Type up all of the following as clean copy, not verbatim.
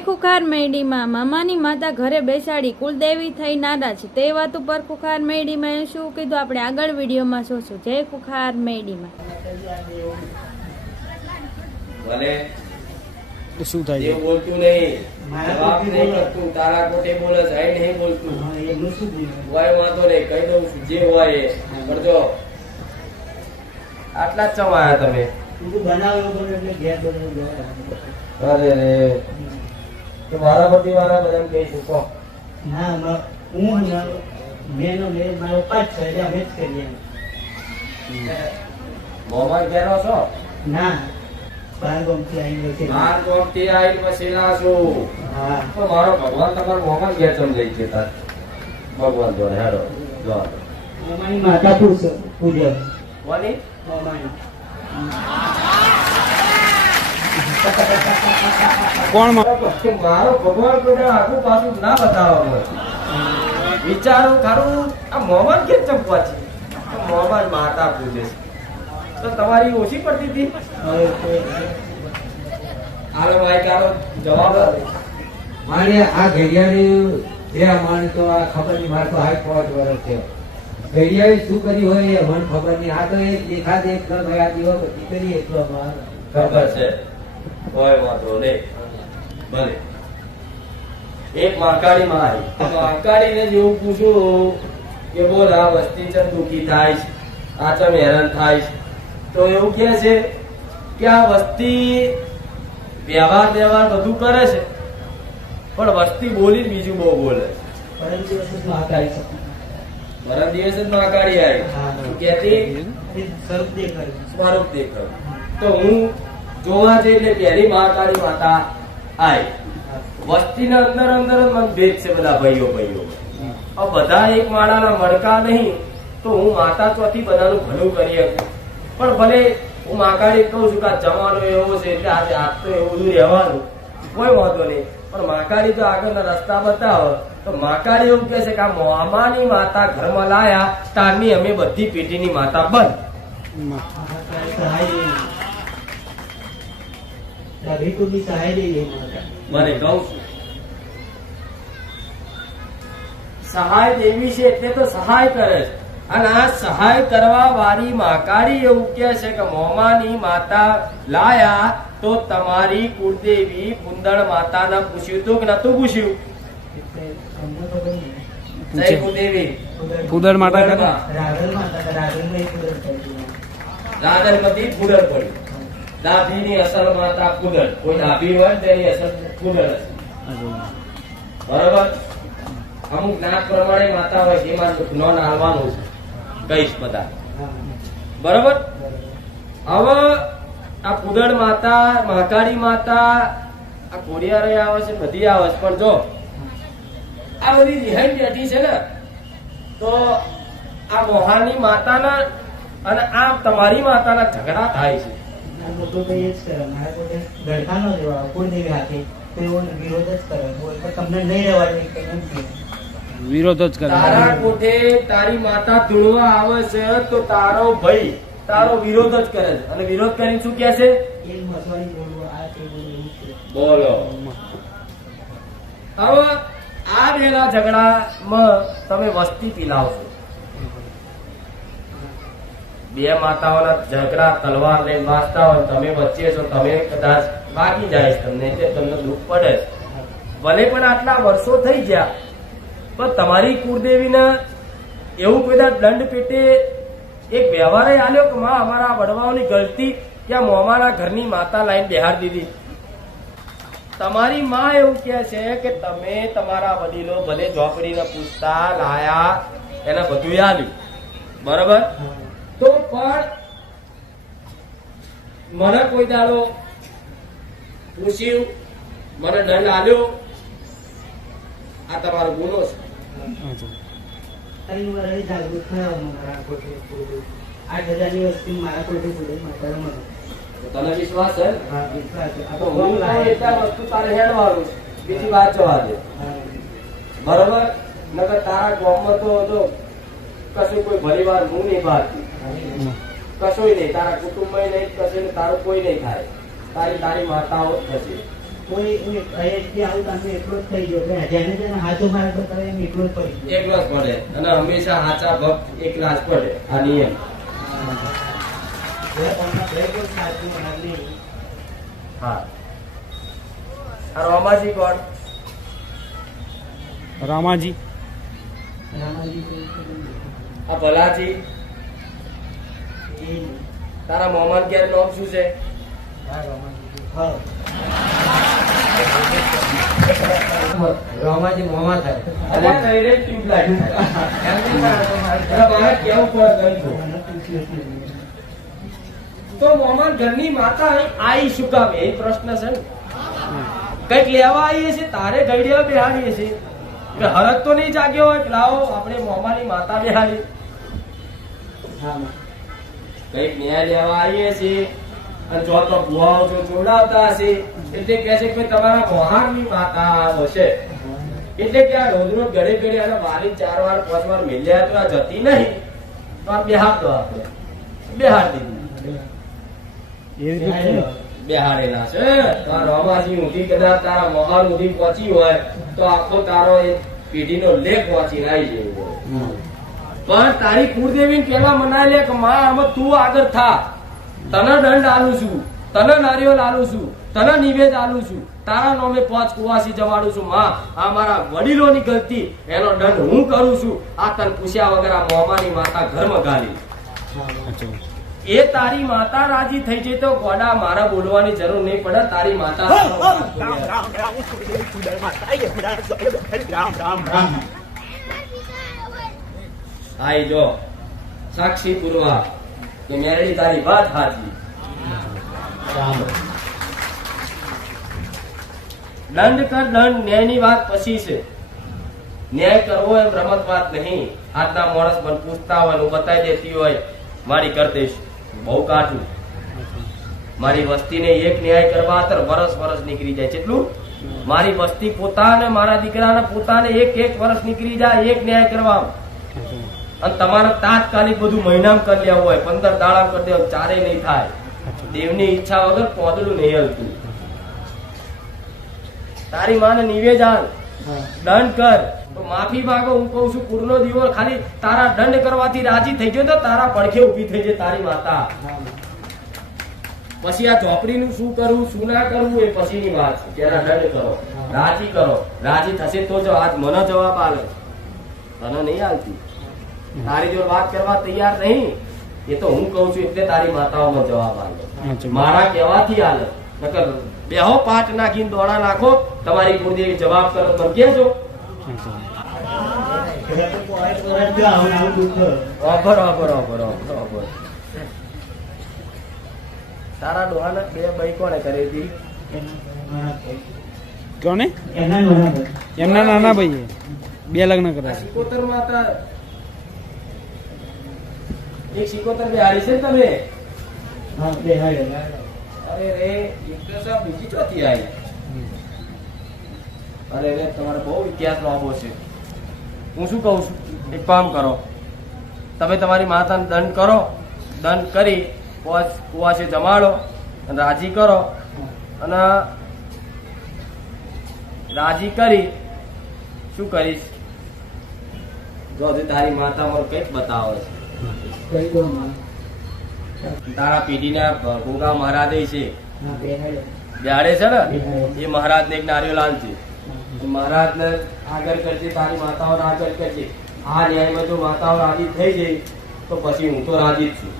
ખુખાર મેડીમાં મામાની માતા ઘરે બેસાડી કુલદેવી થઈ નારાજ. તે વાત ઉપર ખુખાર મેડીમાં શું કીધું આપણે આગળ વિડીયોમાં જોશું. જય ખુખાર મેડીમાં. શું થાય એ બોલતું નહીં, જવાબ નહીં કરતું, તારા કોટે બોલે જાય નહીં બોલતું. હોય વાંધો નહીં, કહી દઉં છું જે હોય એ કરજો. આટલા જ ચમાયા તમે. અરે રે, તો મારા પતિ વાળા બધાને કહીશું કહો. ના હું મેનો મે મારો પાંચ છે એટલે અમે જ કરીએ. મોહમ્મદ ઘેરો છો? ના બારગોમથી આવીને છે. બાર ગોમથી આવીને વસેલા છું. હા તો મારો ભગવાન તમારો મોહમ્મદ ઘેર ચમ લઈ જતા. ભગવાન જોડે હેડો જો અમારી માતા પૂજ્ય કોની અમારી કોણ મારો ભગવાન કોઈ આખું પાછું ના બતાવવાનું. વિચારું ખરું આ મોહમ્મદ કેમ ચંપવા છે? મોહમ્મદ માતા પૂજે છે તો તમારી ઓછી પડતી હતી. આલો ભાઈ કારો જવાબ મારે આ ઘડિયાળી જે માણસ તો આ ખબર નહીં. મારે તો હાઈ 5 વર્ષ છે. ઘડિયાળી શું કરી હોય એ મને ખબર નહીં. આ તો એક દેખાત એક ગયા દીવા બધી કરી એટલો ખબર છે. કોઈ વાંધો નહીં. ભલે એક માકાડી માં આવી માકાડી ને જેવું પૂછ્યું કે બોલ આ વસ્તી ચમ દુઃખી થાય છે, આ ચમ હેરાન થાય છે, તો એવું કે છે કે આ વસ્તી વ્યવહાર બધું કરે છે પણ વસ્તી બોલી બીજું બહુ બોલે. પરમ દિવસ જ માકાડી આવી કેતી સ્વરૂપ દેખાયું. તો હું જોવા જઈ એટલે પહેલી મહાકાળી માતા આવી. વસ્તીના અંદર અંદર મતભેદ છે બધા ભાઈઓ. બધા એક માળાના મડકા નહીં તો હું માતા ચોથી બધાનું ભલું કરી શકું. પણ ભલે હું માકાળી કહું છું કે આ જમાનો એવો છે એટલે આજે આજ તો એવું બધું રહેવાનું, કોઈ વાંધો નહીં. પણ માકાળી જો આગળના રસ્તા બતાવો તો માકાળી એવું કહે છે કે આ મોમાની માતા ઘરમાં લાયા તારની અમે બધી પેટીની માતા બંધ. મને કહું છું સહાય દેવી છે એટલે તો સહાય કરે છે. અને આ સહાય કરવા વાળી માકાળી એવું કે છે કે મોમાની માતા લાયા તો તમારી કુળદેવી કુંદળ માતાને પૂછ્યું તું કે નતું પૂછ્યું? જય કુળદેવી કુદર માતા રાધનપતિ કુદર પડી. દાભીની અસલ માતા કુદર. કોઈ દાભી હોય તેની અસલ કુદર હશે. બરોબર. અમુક નાક પ્રમાણે માતા હોય એમાં નોન આલવાનું કહીશ બધા. બરોબર. હવે આ કુદર માતા, મહાકાળી માતા, આ કોડિયારે આવે છે, બધી આવે છે. પણ જો આ બધી રિહાઈ બેઠી છે ને તો આ મોહાની માતાના અને આ તમારી માતાના ઝઘડા થાય છે. લોકો તો એ જ કરે. મારા પોતે ગળકા નો દેવા કુળદેવી હાથે તો એવો વિરોધ જ કરે. તમને નહીં રહેવાની વિરોધ જ કરે. તારા કોઠે તારી માતા ધૂળવા આવે છે તો તારો ભાઈ તારો વિરોધ જ કરે છે. અને વિરોધ કરીને શું કહે છે? બોલો. હવે આ બેના ઝઘડામાં તમે વસ્તી પીલાવશો. બે માતાઓના ઝઘડા તલવાર લઈને વાંચતા હોય તમે વચ્ચે છો, તમે કદાચ વાગી જાય તમને એટલે તમને દુઃખ પડે. ભલે પણ આટલા વર્ષો થઈ ગયા પણ તમારી કુળદેવીને એવું કોઈ દંડ પેટે એક વ્યવહાર આલ્યો કે માં અમારા વડવાઓની ગલતી ત્યાં મોમાના ઘરની માતા લાઈન બિહાર દીધી. તમારી માં એવું કે છે કે તમે તમારા વડીલો ભલે ઝોપડીને પૂછતા લાયા એને બધું આલ્યું. બરોબર. તો પણ મને કોઈ દાડો પૂછ્યું, મને દંડ આલ્યો, આ તમારો ગુનો છે. જાગૃત થયા મારા કોઠે 8,000ની વસ્તી મારા કોઠે પૂરે માતા મને. તને વિશ્વાસ છે? હા વિશ્વાસ છે. તો હું એટલા વસ્તુ તારે હેડવાનું બીજી વાત જવા દે. બરોબર. નકર તારા ગામમાં તો જો કશું કોઈ ભલી વાર હું નહીં ભારતી, કશું નહીં, તારા કુટુંબ નહીં, કશું તારું કોઈ નહીં થાય. તારી માતાઓ થશે. કોઈ અહીંયાથી આવું તમે એટલો જ થઈ ગયો કે જેને જેને હાથો મારે બતાવે એમ એટલો જ પડી ગયો. એકલો જ પડે અને હંમેશા સાચા ભક્ત એકલા જ પડે આ નિયમ. એટલે તમને બે કોઈ સાચું નહીં. હા આ રોમાજી કોણ? રામાજી રામાજી કોઈ આ ભલાજી એ તારા મોહમ્મદ ઘેર નામ શું છે? હા રોમાજી મોમાં થાય. અરે કઈ રે ટ્યુબલાઇટ. અરે મારે કેવું પડે ગયું. તો મોહમ્મદ ઘરની માતા અહીં આઈ શું કામ એ પ્રશ્ન છે ને. કઈક લેવા આવીએ છે તારે ગઈડિયા બેહાડીએ છે કે હરક તો નહીં જાગ્યો હોય કે લાવો આપણે મોમાની માતા બેહાડી. હા કઈક ન્યાય લેવા આવીએ છીએ અને જો તો ભુવાઓ જો જોડાવતા હશે એટલે કહે છે કે તમારા મોહારની માતા હશે એટલે કે આ રોજ રોજ ઘડે ઘડે અને વારી 4 વાર 5 વાર મિલ્યા તો આ જતી નહીં તો આ બેહાડ દો આપણે બેહાડ દીધી એવી રીતે બેહાડેલા છે. તો આ રોમાજી ઊંધી કદાચ તારા મોહાર ઊંધી પહોંચી હોય તો આખો તારો એ પેઢીનો લેખ પહોંચી આવી જેવો હોય. પણ તારી કુળદેવી પેલા મનાય લે કે માં આમાં તું આગળ થા, તને દંડ આલું છું, તને નારિયેળ આલું છું, તને નિવેદ આલું છું, તારા નામે 5 કુવાસી જમાડું છું. માં આ મારા વડીલોની ગલતી એનો દંડ હું કરું છું. આ તને પૂછ્યા વગર આ મોમાની માતા ઘરમાં ગાલી. એ તારી માતા રાજી થઈ જાય તો ગોડા મારા બોલવાની જરૂર નહીં પડે. તારી માતા આઈ જો સાક્ષી પૂર્વા કે મેરડી તારી વાત સાચી. દંડ કર દંડ ન્યાયની વાત પછી છે. ન્યાય કરવો એમ રમત વાત નહીં. આજના માણસ મને પૂછતા હોય હું બતાવી દેતી હોય મારી કર દઈશ બહુ કાઠું. મારી વસ્તીને એક ન્યાય કરવા વરસ નીકળી જાય. કેટલું મારી વસ્તી પોતાને મારા દીકરાને પોતાને એક વર્ષ નીકળી જાય એક ન્યાય કરવા. અને તમારે તાત્કાલિક બધું મહિનામાં કરી લેવું હોય 15 દાડા કરી દેવું ચારે નહીં થાય. દેવની ઈચ્છા વગર પોદડું નહીં હલતું. તારી માને નિવેદન દંડ કર તો માફી માંગો. હું કઉ છું કુળનો દીવો ખાલી તારા દંડ કરવાથી રાજી થઈ ગયો તો તારા પડખે ઉભી થઈ જાય તારી માતા. પછી આ ઝોપડીનું શું કરવું શું ના કરવું એ પછીની વાત છે. તેના દંડ કરો, રાજી કરો. રાજી થશે તો જો આજ મને જવાબ આલે, તને નહીં આલતી. તારી જો વાત કરવા તૈયાર નહીં એ તો હું કઉ છું એટલે તારી માતાઓમાં જવાબ આલે. મારા કહેવાથી આલે. નકર બેહો પાટ નાખીને દોડા નાખો તમારી કુળદેવી જવાબ કરો મને કહેજો. તારા ડોહાના 2 બઈ કોણે કરી હતી? કોને? એના નાના એમના નાના ભાઈએ 2 લગ્ન કર્યા. સિકોતર માતા એક સિકોતર બિહારી છે ને તમે? હા બે હાય અરે રે એક તો સાહેબ બીજી ચોથી આવી. અરે રે તમારે બહુ ઇતિહાસ લાંબો છે. હું શું કહું છું એક કામ કરો તમે તમારી માતાને દંડ કરો. દંડ કરી કુવાસે જમાડો અને રાજી કરો. અને રાજી કરી શું કરીશ જો તારી માતા મારું કઈક બતાવે છે. કઈ દો માં તારા પેઢીના ગોગા મહારાજ છે હા બે હાય બેહાડે છે ને એ મહારાજ ને એક નારિયેળ છે. મહારાજ ને આગળ કરજે તારી માતાઓ આગળ કરજે. આ ન્યાયમાં જો માતાઓ રાજી થઈ જાય તો પછી હું તો રાજી જ છું.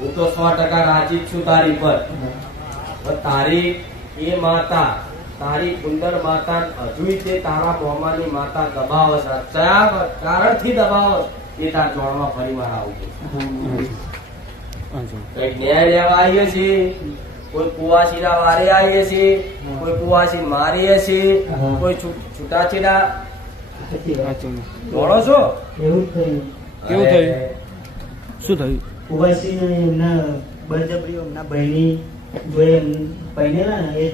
હું તો 100% રાજી જ છું તારી પર. પણ તારી એ માતા તારી કુંડળ માતા હજુ તે તારા મોમાની માતા દબાવે છે. કયા કારણથી દબાવે એ તાર જોડવા ફરી વાર આવું. કઈક ન્યાય લેવા આવીએ છીએ. કોઈ કુવાસી ના વારે આવીએ છીએ, કોઈ કુવાસી મારીએ છીએ, કોઈ છૂટાછેડા જોડો છો. એવું જ થયું. કેવું થયું? શું થયું? કુવાસી એમના બળજબરીઓ એમના બહેની જોડે પહેરેલા ને એ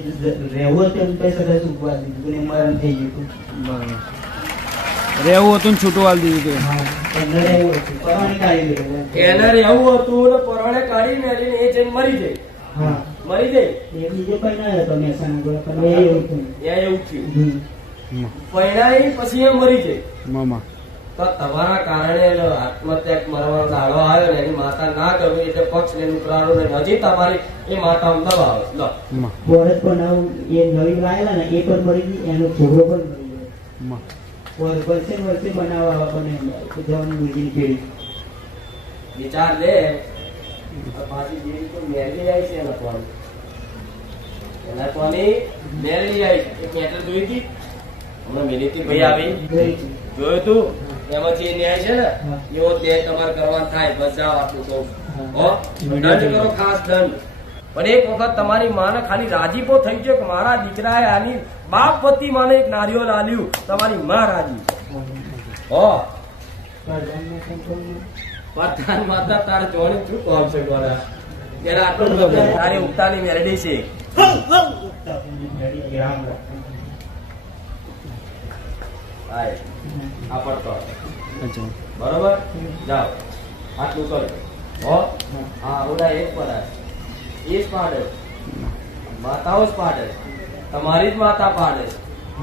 રહેવું હતું એમ કઈ સરસ ઉપવાસ દીધું ને મરણ થઈ ગયું. બરાબર. રહેવું હતું ને છૂટું આલી દીધું. હા એમને રહેવું હતું પરવાને કાઢી દીધું. એને રહેવું હતું ને પરણે કાઢી મેળીને એ જઈને મરી જાય. હા મરી ગઈ એ બીજો પહેણાયો હતો મહેસાણા ગયો પણ એ એવું થયું. એ એવું થયું હમ. પરણાઈ પછી એ મરી ગઈ મામા તો તમારા કારણે એનો આત્મહત્યા મરવાનો દાડો આવ્યો ને એની માતા ના ગમે એટલે પક્ષ ને ઉકરાડો ને હજી તમારી એ માતા દબાવે લો બોરસ પણ આવું એ નવી લાયેલા ને એ પણ મરી ગઈ એનો છોકરો પણ મરી ગયો. વર્ષે વર્ષે બનાવવા બને જવાની બીજી પેઢી. વિચાર લે પાછી જેવી કોઈ મેરલી આવી છે એના કોની મેરલી આવી એક મેટર જોઈ હતી હમણાં મિનિટી ભાઈ આવી જોયું તું એમાંથી એ ન્યાય છે ને એવો ન્યાય તમારે કરવાનો થાય બસ જાઓ આટલું કહું હો દંડ કરો ખાસ દંડ પણ એક વખત તમારી માને ખાલી રાજીપો થઈ ગયો કે મારા દીકરાએ આની બાપ પતિ માને એક નારિયેળ આલ્યું તમારી માં રાજી હો પ્રધાન માતા તારે જોવાની શું કોમ છે ગોળા ત્યારે આટલું બધું તારી ઉગતાની મેરડી છે હાય આ પડતો અચ્છા બરોબર જાઓ આટલું કરો હો હા ઓડા એક પડાય એ જ પાડે માતાઓ જ પાડે તમારી જ માતા પાડે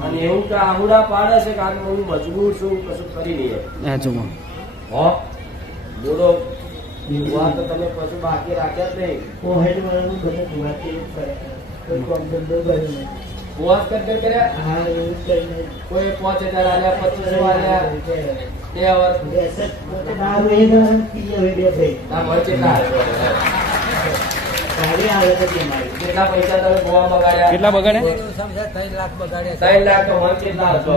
અને એવું કે આહુડા પાડે છે કારણ કે હું મજબૂર છું કશું કરી નહીં અચ્છા હો બોલો વાત તો તમે પછી બાકી રાખ્યા જ નહીં કોહેડ વાળાનું બધું ગુવાહાટી એવું કરે. કોઈ કોમ ધંધો કર્યો નહીં. ઉપવાસ કરી કર્યા હા એવું જ કરીને કોઈ 5000 આલ્યા 2500 આલ્યા બે વર્ષ બેસત પોતે દારૂ એ દારૂ પીએ હવે બે ભાઈ. ના મળે કેટલા ગાડી આવે તો કે મારી. કેટલા પૈસા તમે ગોવા બગાડ્યા કેટલા બગાડે 3 લાખ બગાડે 3 લાખ તો મને કેટલા હતો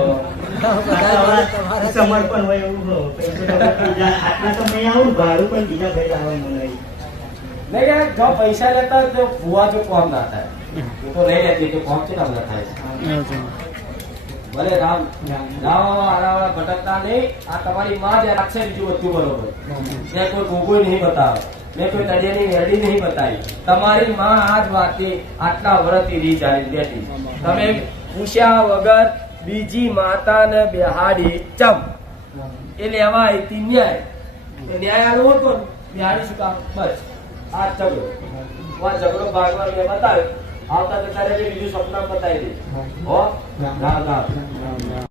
સમર્પણ હોય એવું હોય. પૈસો તો બીજા આટલા તો મેં આવું ભાડું પણ બીજા ભાઈ આવે મને નહીં કે જો પૈસા લેતા હોય તો ભૂવા જો કોમ ના થાય હું તો નહીં લેતી તો કોમ છે ના થાય ભલે રામ રાવા ભટકતા નહીં આ તમારી માં જે રાખશે બીજું બધું બરોબર ત્યાં કોઈ ગોગોય નહીં બતાવે મેં કોઈ તળિયાની વેડી નહીં બતાવી તમારી માં આ જ વાતે આટલા વર્ષથી રી ચાલી બેઠી તમે પૂછ્યા વગર બીજી માતાને બેહાડી ચમ એ લેવા આવી ન્યાય ન્યાય આલો હતો બેહાડી શું કામ બસ આ ઝઘડો ઝઘડો ભાગવા મેં બતાવ્યો આવતા જતા બીજું સપના બતાવી દે હો રામ રામ